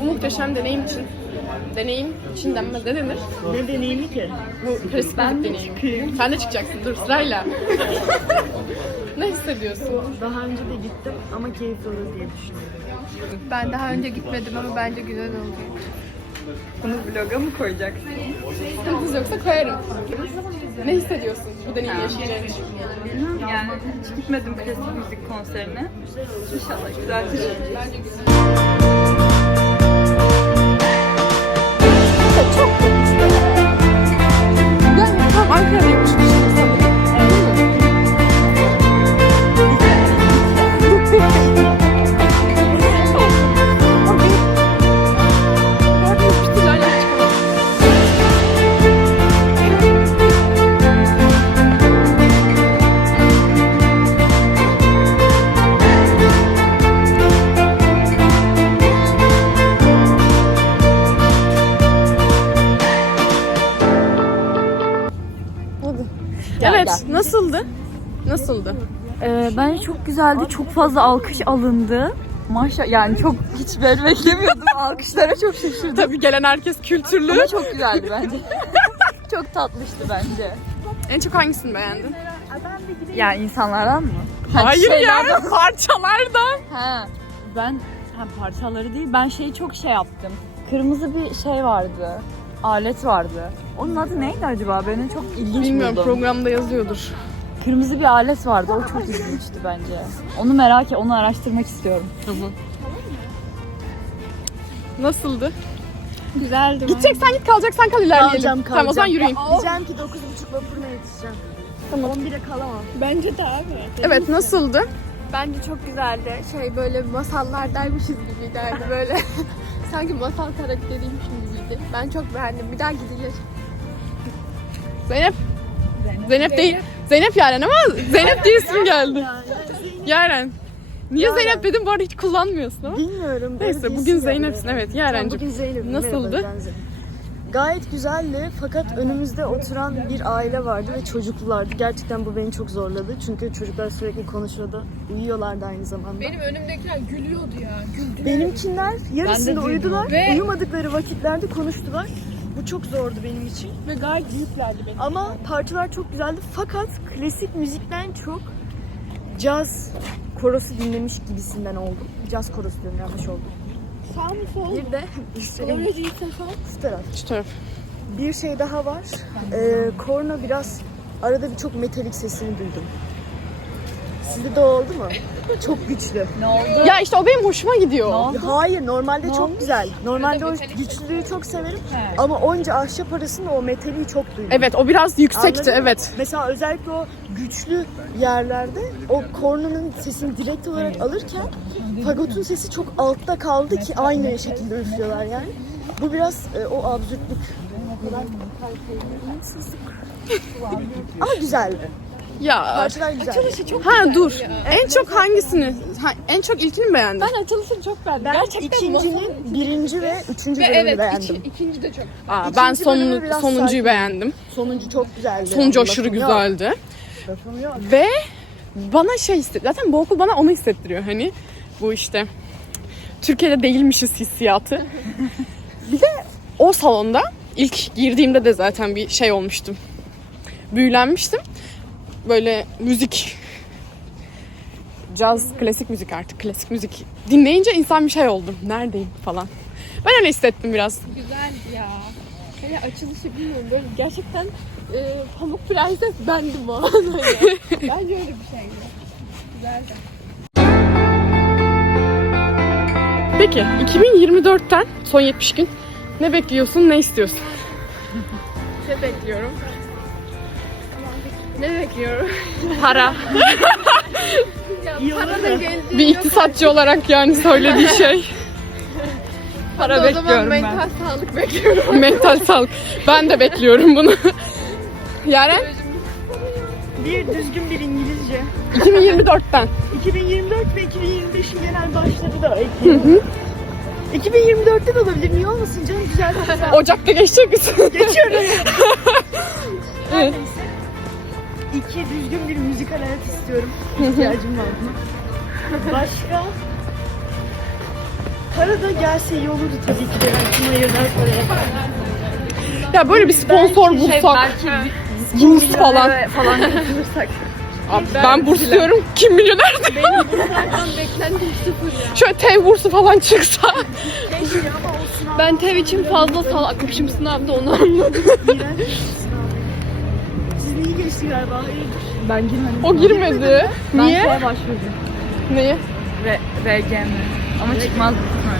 bu muhteşem deneyim için deneyim için denmez ne denir? Ne deneyimi ki? Bu klasik müzik deneyimi. Sen de çıkacaksın dur sırayla. ne hissediyorsun? Daha önce de gittim ama keyifli olur diye düşünüyorum. Ben daha önce gitmedim ama bence güzel olacak. Bunu vloga mı koyacaksın? Sıkıntınız yoksa koyarım. Ne hissediyorsun bu deneyimi yaşayacağın için? Yani hiç gitmedim klasik müzik konserine. İnşallah güzeldir. Bence güzel. Çok güzeldi. Çok fazla alkış alındı. Maşallah yani çok hiç böyle beklemiyordum. Alkışlara çok şaşırdım. Tabii gelen herkes kültürlü. Ama çok güzeldi bence. çok tatlıştı bence. En çok hangisini beğendin? Yani insanlardan mı? Hayır ya, şeylerden- parçalardan. Ha, ben ha, parçaları değil ben şeyi çok şey yaptım. Kırmızı bir şey vardı. Alet vardı. Onun adı neydi acaba? Beni çok ilginç Bilmiyorum, buldum. programda yazıyordur. Kırmızı bir alet vardı. O çok ilginçti bence. Onu merak et, onu araştırmak istiyorum. Nasıldı? Güzeldi. Gideceksen git, kalacaksan kal ilerleyelim. Kalacağım, Tamam o zaman yürüyün. Diyeceğim ki 9.30 vapuruna yetişeceğim. Tamam. 11'e kalamam. Bence de abi. Evet, nasıldı? Bence çok güzeldi. Şey böyle masallardaymışız gibiydi yani böyle. Sanki masal karakteriymişim gibiydi. Ben çok beğendim. Bir daha gidilir. Zeynep. Zeynep, değil. Zeynep Yaren ama Zeynep diye isim geldi. Yaren. Niye Yaren. Zeynep dedim bu arada hiç kullanmıyorsun ama. Bilmiyorum. Neyse bugün Zeynep'sin evet Yaren'cim. bugün Zeynep'im. Nasıldı? Zeynep. Gayet güzeldi fakat önümüzde oturan bir aile vardı ve çocuklulardı. Gerçekten bu beni çok zorladı. Çünkü çocuklar sürekli konuşuyordu. Uyuyorlardı aynı zamanda. Benim önümdekiler gülüyordu ya. Güldü. Benimkiler yarısında uyudular. Ve- Uyumadıkları vakitlerde konuştular. Bu çok zordu benim için. Ve gayet büyüklerdi benim. Ama parçalar çok güzeldi. Fakat klasik müzikten çok caz korosu dinlemiş gibisinden oldum. Caz korosu diyorum yanlış oldu. Sağ mı sol? Bir de işte Koloracı sefa. şu taraf. Şu taraf. Bir şey daha var. Ee, korna biraz arada bir çok metalik sesini duydum. Sizde de o oldu mu? Çok güçlü. Ne oldu? Ya işte o benim hoşuma gidiyor. Ya Hayır normalde çok güzel. Normalde o güçlüyü çok severim. He. Ama onca ahşap arasında o metaliği çok duydum. Evet o biraz yüksekti Anladın mı? evet. Mesela özellikle o güçlü yerlerde o kornanın sesini direkt olarak alırken fagotun sesi çok altta kaldı ki aynı şekilde üflüyorlar yani. Bu biraz e, o absürtlük. Ama güzeldi. Ya Parçalar güzeldi. ha dur. En çok hangisini? Ha, en çok ilkini mi beğendin? Ben açılışını çok beğendim. Ben Gerçekten ikincinin birinci ve üçüncü Ve bölümünü evet beğendim. iki- ikinci de çok. Aa, ikinci ben bölümü sonunu, biraz sonuncuyu sakin. beğendim. Sonuncu çok güzeldi. Sonuncu Lafım aşırı yok. güzeldi. Lafım yok. Ve bana şey hisset. Zaten bu okul bana onu hissettiriyor. Hani bu işte Türkiye'de değilmişiz hissiyatı. bir de o salonda ilk girdiğimde de zaten bir şey olmuştum. Büyülenmiştim. Böyle müzik caz, klasik müzik artık klasik müzik dinleyince insan bir şey oldu. Neredeyim falan. Ben öyle hissettim biraz. Güzeldi ya. Hele açılışı bilmiyorum böyle gerçekten e, Pamuk Prenses bendim o an. Bence öyle bir şeydi. Güzeldi. Peki 2024'ten son 70 gün ne bekliyorsun, ne istiyorsun? Ne bekliyorum? Ne bekliyorum? Para. Ya para da geldi. Bir iktisatçı olarak yani söylediği şey. Para o zaman bekliyorum ben. mental sağlık bekliyorum. Mental sağlık. Ben de bekliyorum bunu. Yaren Bir düzgün bir İngilizce. 2024'ten. 2024 ve 2025'in genel başları da ekleyelim. 2024'te de olabilir. Niye olmasın canım? Güzel. Ocak'ta geçecek misin? Geçiyorum. Evet. İki düzgün bir müzikal hayat istiyorum. İhtiyacım var buna. Başka? Para da gelse iyi olurdu tabii ki de. Ben kim ayırdan paraya. Ya böyle bir sponsor Şey, bulsak. belki Burs falan. falan yapılırsak. Abi ben bursluyorum. Kim milyoner diyor. Bunlardan beklentim sıfır ya. Şöyle tev bursu falan çıksa. Ben TEV için fazla salakmışım sınavda onu anladım. Sizin iyi geçti galiba. Hayırdır? Ben girmedim. O girmedi. Ben Niye? şeye başvurdum. Niye? Re RGM. Ama çıkmaz büyük ihtimalle.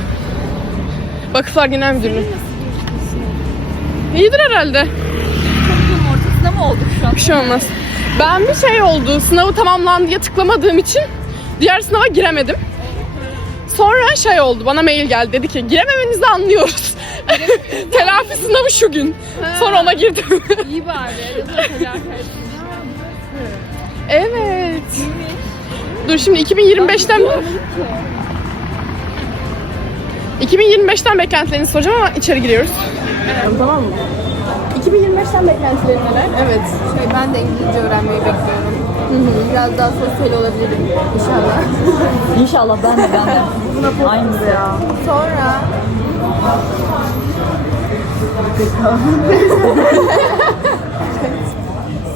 Vakıflar Genel Müdürlüğü. İyidir herhalde. Çocuğun ortasında mı olduk şu an? Bir şey olmaz. Ben bir şey oldu. Sınavı tamamlandı diye tıklamadığım için diğer sınava giremedim. Sonra şey oldu. Bana mail geldi. Dedi ki girememenizi anlıyoruz. Telafi sınavı şu gün. Sonra ona girdim. İyi bari. Evet. Dur şimdi 2025'ten 2025'ten beklentilerini soracağım ama içeri giriyoruz. Tamam mı? 2025'ten beklentilerin neler? Evet. Şey, ben de İngilizce öğrenmeyi bekliyorum. Biraz daha sosyal olabilirim inşallah. İnşallah ben de ben de. Aynısı ya. Sonra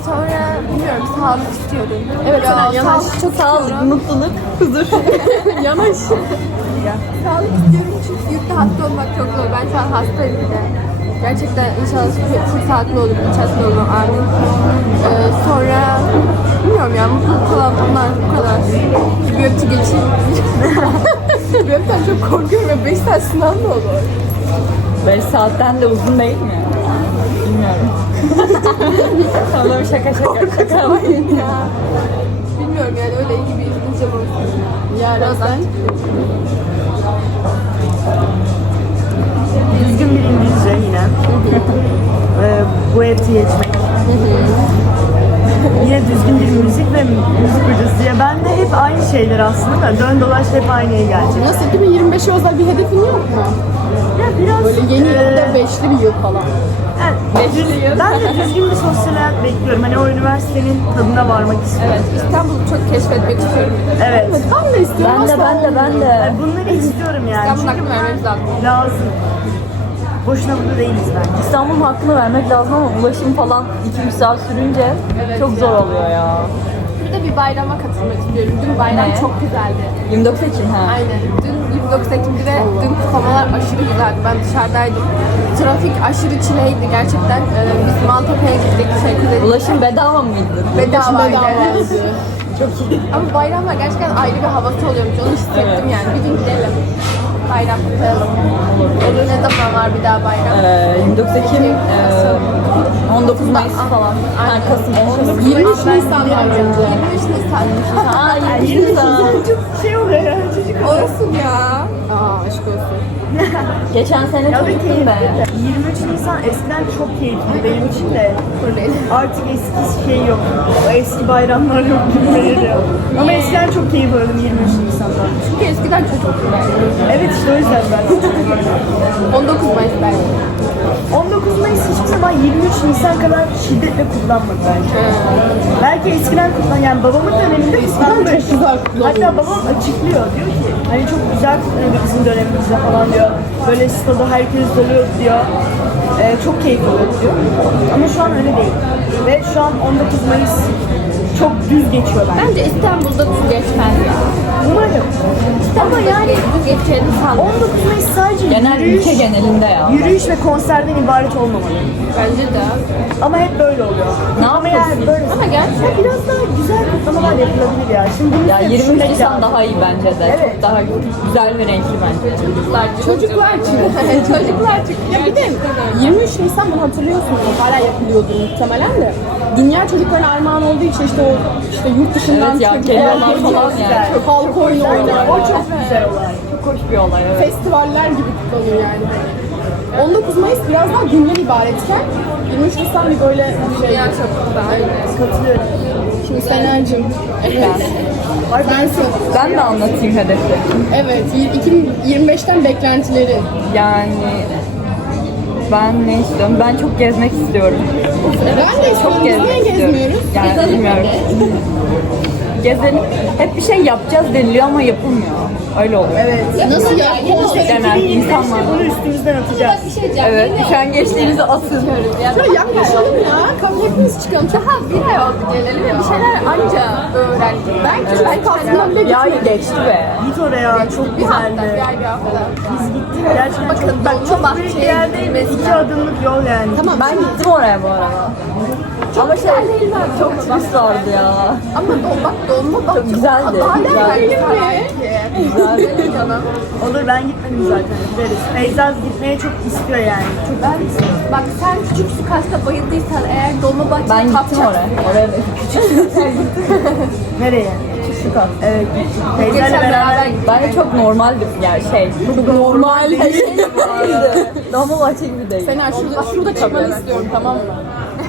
Sonra bilmiyorum sağlık istiyorum. Evet Selen yanaş. çok Sağlık, mutluluk, huzur. Yanaş. Sağlık istiyorum çünkü yurtta hasta olmak çok zor. Ben şu an hastayım bir de. Gerçekten inşallah çok, sağlıklı olurum, hiç hasta olmam. Amin. Ee, sonra bilmiyorum ya mutluluk falan bunlar bu kadar. Gökçe geçeyim. Gökten çok korkuyorum ya 5 saat sınav mı olur? 5 saatten de uzun değil mi? Bilmiyorum. tamam şaka şaka. şaka. ya. Bilmiyorum yani öyle iyi bir İngilizcem olsun. Yaren sen? Düzgün bir İngilizce yine. Ee, bu eti geçmek. yine düzgün bir müzik ve müzik. Ya ben de hep aynı şeyler aslında da dön dolaş hep aynıya gelecek. Nasıl 2025'e özel bir hedefin yok mu? Ya biraz Böyle yeni e, yılda beşli bir yıl falan. yani düz- ben de düzgün bir sosyal hayat bekliyorum. Hani o üniversitenin tadına varmak istiyorum. Evet İstanbul'u çok keşfetmek istiyorum. Evet. Ben de istiyorum. Ben de asla ben de ben Yani de. bunları istiyorum yani. İstanbul'un Çünkü hakkını vermemiz lazım. lazım. Boşuna burada değiliz bence. İstanbul'un hakkını vermek lazım ama ulaşım falan 2-3 saat sürünce çok zor oluyor ya. Bir de bir bayrama katılmak istiyorum. Dün bayram Ne? çok güzeldi. 29 Ekim ha. Aynen. Dün 29 Ekim'de ve dün kutlamalar aşırı güzeldi. Ben dışarıdaydım. Trafik aşırı çileydi gerçekten. Ee, biz Maltepe'ye gittik. Şey, Kuzey- Ulaşım bedava mıydı? bedavaydı. bedavaydı. çok iyi. Ama bayramlar gerçekten ayrı bir havası oluyormuş. Onu hissettim yani. Bir gün gidelim. Bayram kutlayalım. Olur. Ne zaman var bir daha bayram? Ee, 29 Ekim, ee, 19 Mayıs falan. Yani Kasım, 19 23 Nisan var önce. 23 Nisan. Aa, 23 Nisan. Çok şey oluyor ya. Olsun ya. Aa aşk olsun. Geçen sene çocuktum ben. 23 Nisan eskiden çok keyifli benim için de. Artık eski şey yok. O eski bayramlar yok gibi geliyor. Ama eskiden çok keyif alıyordum 23 Nisan'da. Çünkü eskiden çocuktum ben. Evet işte o yüzden ben. 19 Mayıs. 19 Mayıs hiçbir zaman 23 Nisan kadar şiddetle kutlanmadı bence. Belki eskiden kutlan, yani babamın döneminde kutlandı. Hatta babam açıklıyor diyor ki hani çok güzel kutlanıyordu bizim dönemimizde falan diyor. Böyle stada herkes doluyor diyor. Ee, çok keyif alıyor diyor. Ama şu an öyle değil. Ve şu an 19 Mayıs çok düz geçiyor bence. Bence İstanbul'da düz geçmez ya. Umarım. Ama yani düz geçeceğini sanmıyorum. 19 Mayıs sadece Genel yürüyüş, ülke genelinde ya. yürüyüş ve konserden ibaret olmamalı. Bence de. Ama hep böyle oluyor. Ne Ama yapıyorsun? yani böyle Ama gerçekten Ya biraz daha güzel kutlamalar yapılabilir ya. Şimdi bunu Ya size 23 düşünmek Nisan lazım. daha iyi bence de. Evet. Çok daha güzel ve renkli bence. çocuklar Çocuklar çıktı. Çocuklar çıktı. Ya bir de 23 Nisan bunu hatırlıyorsunuz. Hala yapılıyordur muhtemelen de. Dünya çocuklarına armağan olduğu için işte o işte yurt dışından Evet ya, çocuklar geliyorlar geliyor. falan yani. Çok halk oyunu oynuyorlar. O çok güzel olay. Çok hoş bir olay evet. Festivaller gibi kutlanıyor yani. 19 Mayıs biraz daha günden ibaretken 23 Nisan bir böyle şey. Dünya çok güzel. Katılıyorum. Şimdi Sener'cim. Evet. Ay Ben. Ben de anlatayım hedefi. Evet. 2025'ten beklentilerin. Yani ben ne istiyorum? Ben çok gezmek istiyorum. Ben de. Çok gezmek istiyorum. gezmiyoruz? Yani bilmiyorum. gezelim. Hep bir şey yapacağız deniliyor ama yapılmıyor. Öyle oluyor. Evet. Nasıl ya? Genel insanlar. Bunu üstümüzden atacağız. Evet. Üşengeçliğinizi atın. Ya yaklaşalım ya. Kabul hepimiz çıkalım. Daha bir ay oldu gelelim ve bir şeyler anca öğrendik. Ben ki ben kalsından bile Ya geçti be. Git oraya çok bir hafta, güzeldi. bir ay bir hafta. Biz gittik gerçekten Bakın, çok, bak, çok büyük bir Bahçe'ye yer değil mi? gitmesi İki adımlık yol yani. Tamam Ben gittim oraya bu arada. Ama şey çok turist vardı ya. ama do, bak dolma bak. Çok güzeldi. Hala Güzeldi. gidelim mi? Canım. Olur ben gitmedim zaten. Gideriz. Feyza gitmeye çok istiyor yani. Çok Ben, bak sen küçük su kaçta bayıldıysan eğer dolma bahçeyi Ben gittim oraya. Oraya da nereye? küçük. Evet. Feyza ile beraber beraber gittik. Bence çok normaldi yani şey. Normal değil. Normal bahçe gibi değil. Seni şurada, şurada çıkmanı istiyorum tamam mı?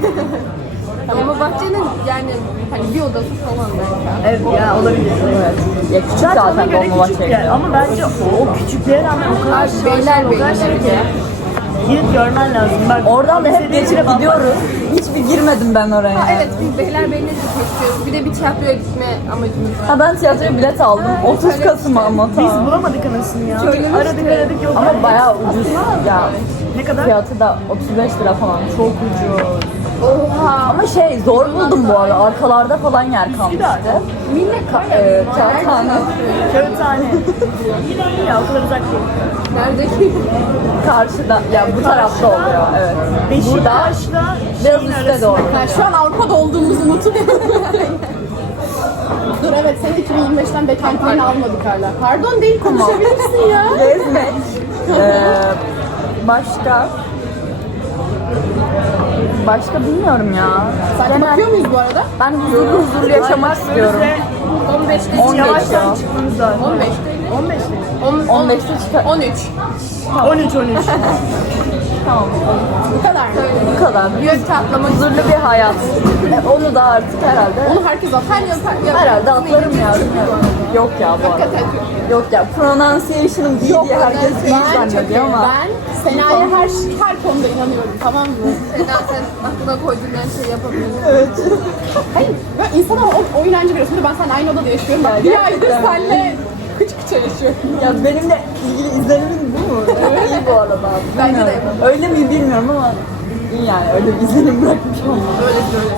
Dolma bahçenin yani hani bir odası falan belki. Evet ya olabilir. Evet. Ya küçük Zaten ona zaten göre küçük bahçe. yer ama bence o küçüklüğe rağmen o kadar Abi beyler o kadar şey ki. Gidip görmen lazım. Bak, Oradan da hep bak- gidiyoruz. Hiçbir girmedim ben oraya. Ha, evet biz beyler beyler de seçiyoruz. Bir de bir tiyatroya gitme amacımız var. Ha ben tiyatroya bilet aldım. 30 Kasım'a ama Biz tamam. bulamadık anasını ya. Söylemişti. Aradık aradık yok. Ama bayağı ucuz ya. Ne kadar? Fiyatı da 35 lira falan. Çok ucuz. Oha. Ama şey zor buldum bu arada. Arkalarda falan yer kalmıştı. Minne Ka- e, kağıthane. Kağıthane. ya o kadar uzak değil. Nerede ki? Karşıda. Ya bu tarafta oluyor. Evet. Burada Beşiktaş'la biraz şeyin üstte arasında. doğru. Yani şu an Avrupa'da olduğumuzu unutuyorum. Dur evet sen 2025'ten beklentilerini almadık hala. Pardon değil konuşabilirsin ya. Gezmek. Ee, başka Başka bilmiyorum ya. Zaten Genel- bakıyor muyuz bu arada? Ben huzurlu huzurlu yaşamak istiyorum. 15 Biz 15 yavaştan ya. çıkmamız lazım. 15 15 değil. 10, 15'te çıkar. 13. 13 13. Tamam. Bu kadar mı? Bu kadar. Gökte atlamak Huzurlu bir hayat. E, Onu da artık herhalde. Onu herkes atar. Her yıl ya, Herhalde atlarım ya. Yok ya bu arada. Yok ya pronunciation'ım iyi diye herkes iyi zannediyor ama. ben Sena'ya her, her konuda inanıyorum tamam mı? Sena sen aklına koyduğun her şeyi yapabilirsin. Evet. Hayır ben insana o, o inancı veriyorsun. Ben seninle aynı odada yaşıyorum. Bak, bir aydır seninle kıç kıça yaşıyorum. Ya benimle ilgili izlenimin bu mu? Evet. iyi bu arada. Bence de yapalım. Öyle mi bilmiyorum ama iyi yani öyle bir izlenim bırakmış olmam. Öyle söyle.